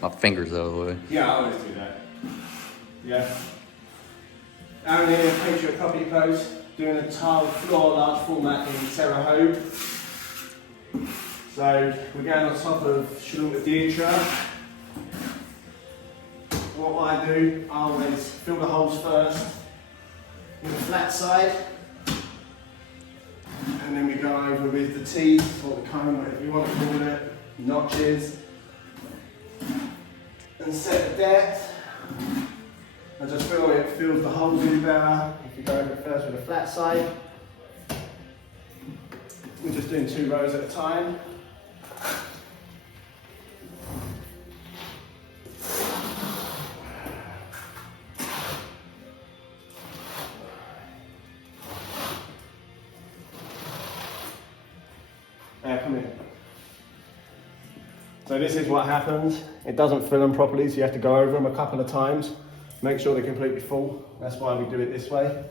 keep my fingers out of the way. Yeah, I always do that. Yeah. Aaron here, Patriot Property Post, doing a tile floor large format in Terre Haute. So we're going on top of Schluter Ditra. What I do, I always fill the holes first with the flat side, and then we go over with the teeth or the comb, whatever you want to call it, notches, and set the depth. I just feel it fills the holes in better if you go over it first with the flat side. We're just doing 2 rows at a time. Come in. So this is what happens. It doesn't fill them properly, so you have to go over them a couple of times. Make sure they're completely full. That's why we do it this way.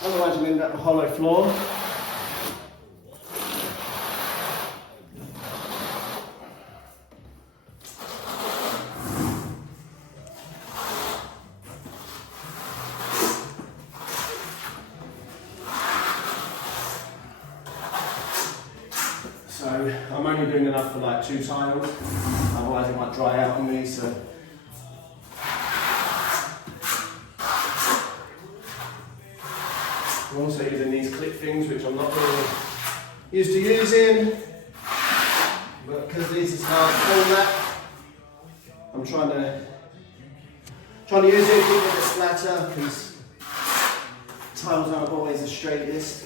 Otherwise you'll end up with a hollow floor. So I'm only doing enough for like 2 tiles, otherwise it might dry out on me. So I'm also using these clip things, which I'm not really used to using, but because these are large format, I'm trying to use it, keep it a splatter, because tiles aren't always the straightest.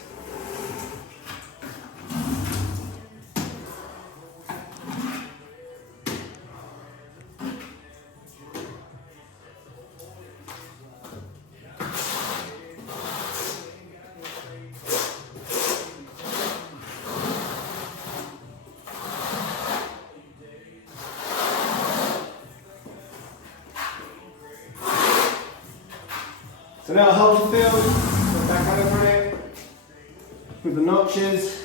So now the holes are filled, go back over it with the notches.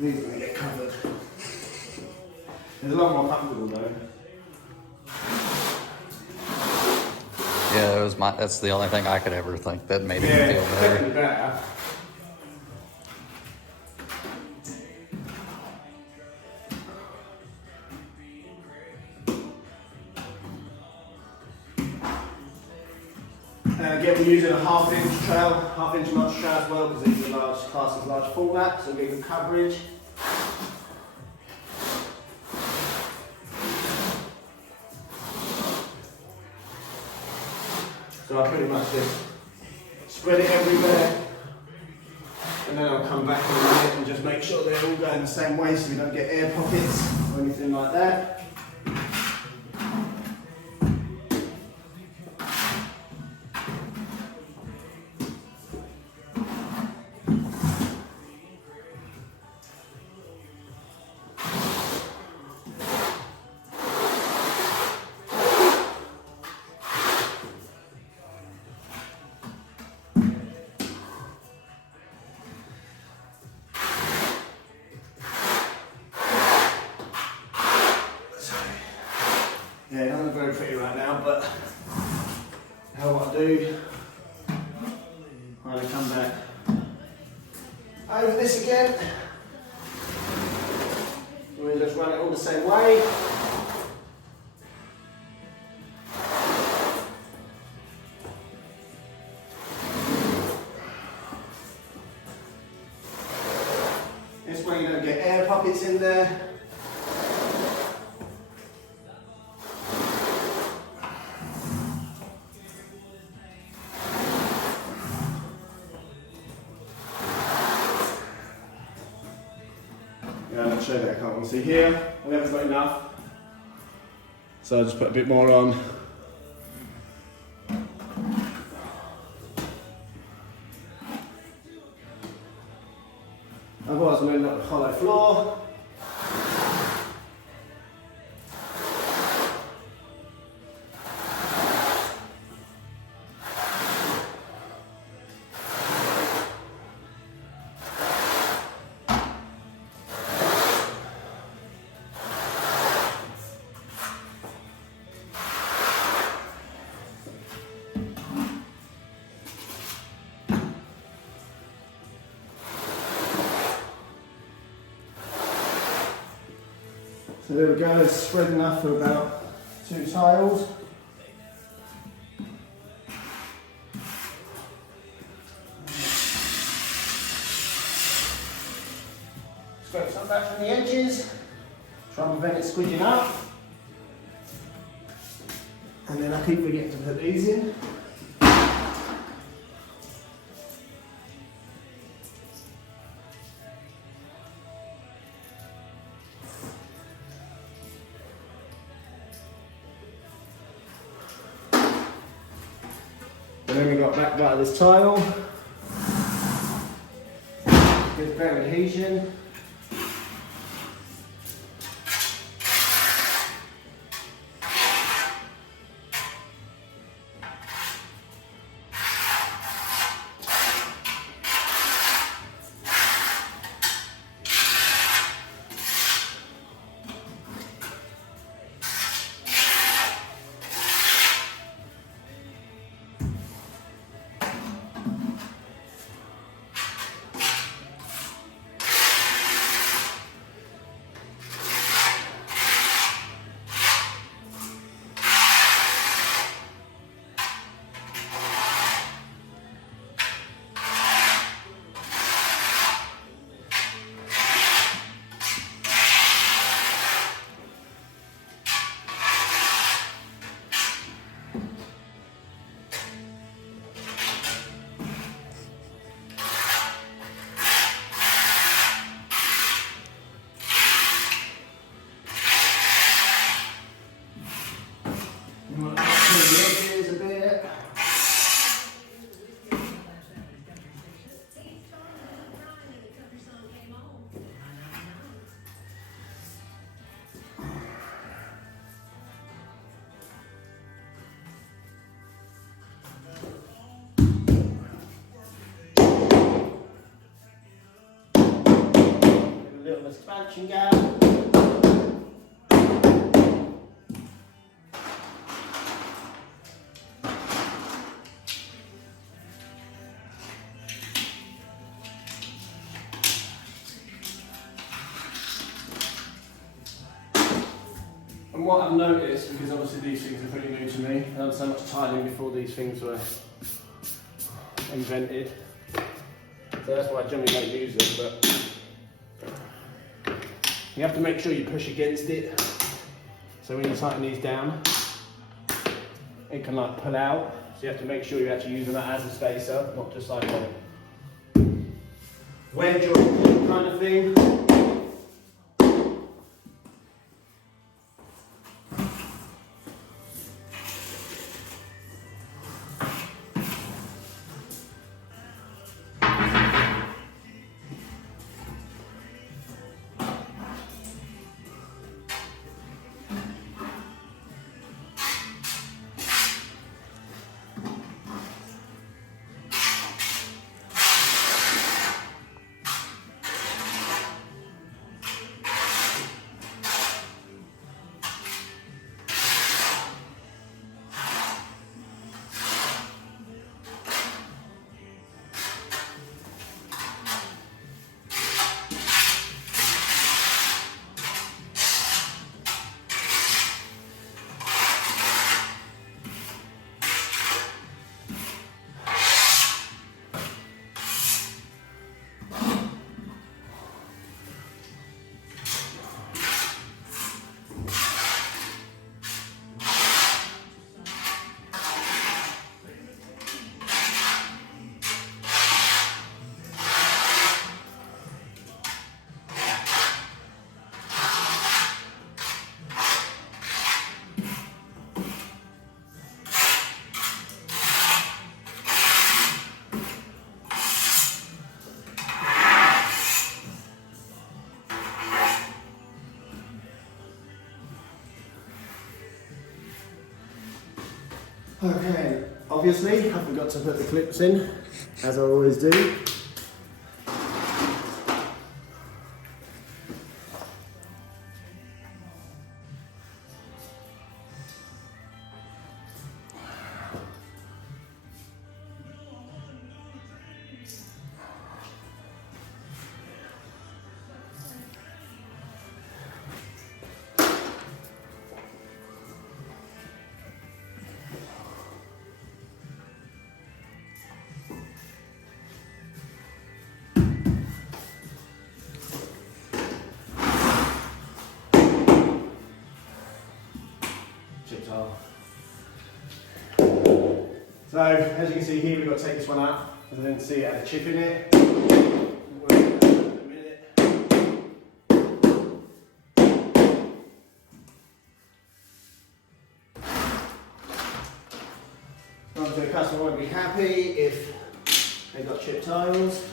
These are going to get covered. It's a lot more comfortable though. Yeah, that's the only thing I could ever think that made it feel definitely better. better. Again, we're using a 1/2 inch trowel, 1/2 inch notch trowel as well, because these are large, classed as large format, so we get good coverage. So I pretty much just spread it everywhere, and then I'll come back in a minute and just make sure they're all going the same way so we don't get air pockets or anything like that. Yeah, it doesn't look very pretty right now, but what I do, I'm going to come back over this again. We'll just run it all the same way. This way you don't get air pockets in there. I'll show you that I can't see here. I haven't got enough, so I'll just put a bit more on. Otherwise I'm going to end up with a hollow floor. So there we go, it's spread enough for about 2 tiles. Scrape some back from the edges, try and prevent it squidging up. And then I keep forgetting to put these in. And then we got back by this tile. Good bare adhesion. Little expansion gap. And what I've noticed, because obviously these things are pretty new to me, I've done so much tiling before these things were invented. So that's why I generally don't use them, but you have to make sure you push against it. So when you tighten these down, it can like pull out. So you have to make sure you're actually using that as a spacer, not just like a wedge or kind of thing. Okay, obviously I forgot to put the clips in, as I always do. chip tile. So as you can see here, we've got to take this one out because I didn't see it had a chip in it. We'll work that out in a minute. Obviously, the customer won't be happy if they've got chip tiles.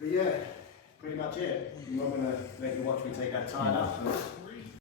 But yeah, pretty much it. I'm not going to make you watch me take that tile out.